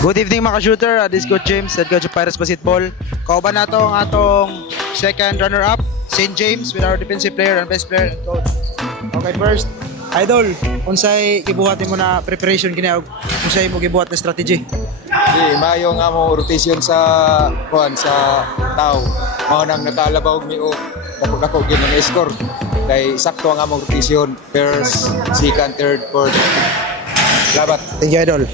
Good evening mga shooter, this is Coach James, head coach of Pirates Basketball. Kauban na to ang atong second runner-up, St. James, with our defensive player and best player and coach. Okay, first, Idol, unsay gibuhat mo na preparation kini og unsay mo gibuhat na strategy? Di, mayo nga mo rotation sa sa tao. Mao nang nakalabaw mi o dako gyud ang score. Kay sakto nga mo rotation, first, second, third, fourth. Labat. Thank you, Idol.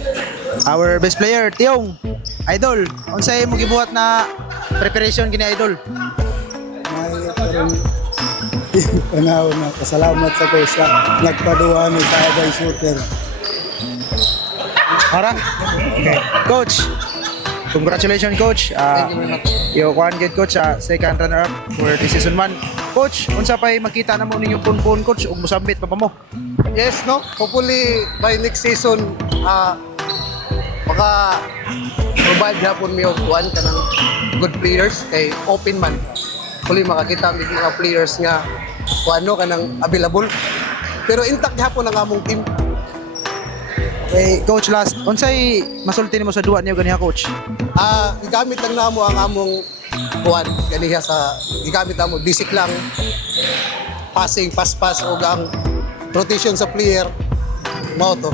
Our best player, Tiong. Idol, unsay mo gibuhat na preparation kini Idol? May karon panahon na pasalamat sa ko sa nagpaduwa ni Tagay Shooter. Ara? Okay. Coach, congratulations Coach. Thank you very much. You won good Coach sa second runner-up for this season 1. Coach, unsa pa'y makita na mo ninyong punpun Coach ug musambit pa mo? Yes, no? Hopefully by next season maka provide na po mi og kuan kanang good players kay open man. Hopefully makakita mi mga players nga kuano kanang available. Pero intact gyapon ang among team. Okay, Coach last, unsay masulti nimo sa duwa niyo ganiha Coach? Gigamit lang namo ang among kuan ganiha sa gigamit namo basic lang passing, pass og ang rotation sa player mao to.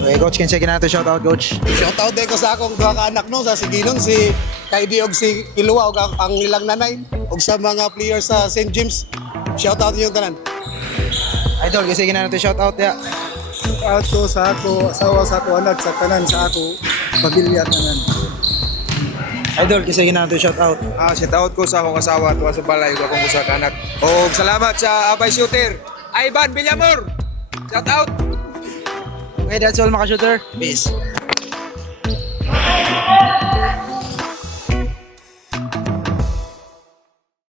Okay, Coach, kinsa kinato shout out Coach? Shoutout din ko sa akong duha ka anak no sa Siginon si Kaidi og si Kiluwa og ang ilang nanay og sa mga players sa St. James. Shoutout niyo tanan. Idol, kinsa kinato shout out ya? Ato sa ako asawa sa ako anak sa tanan sa ako pamilya tanan. Idol, kinsa kinato shout out? Shout out ko sa akong asawa tuwa sa balay ko akong usa ka anak. Og salamat sa Abay Shooter. Ivan Villamor. Shout out. Okay, that's all mga shooter. Peace.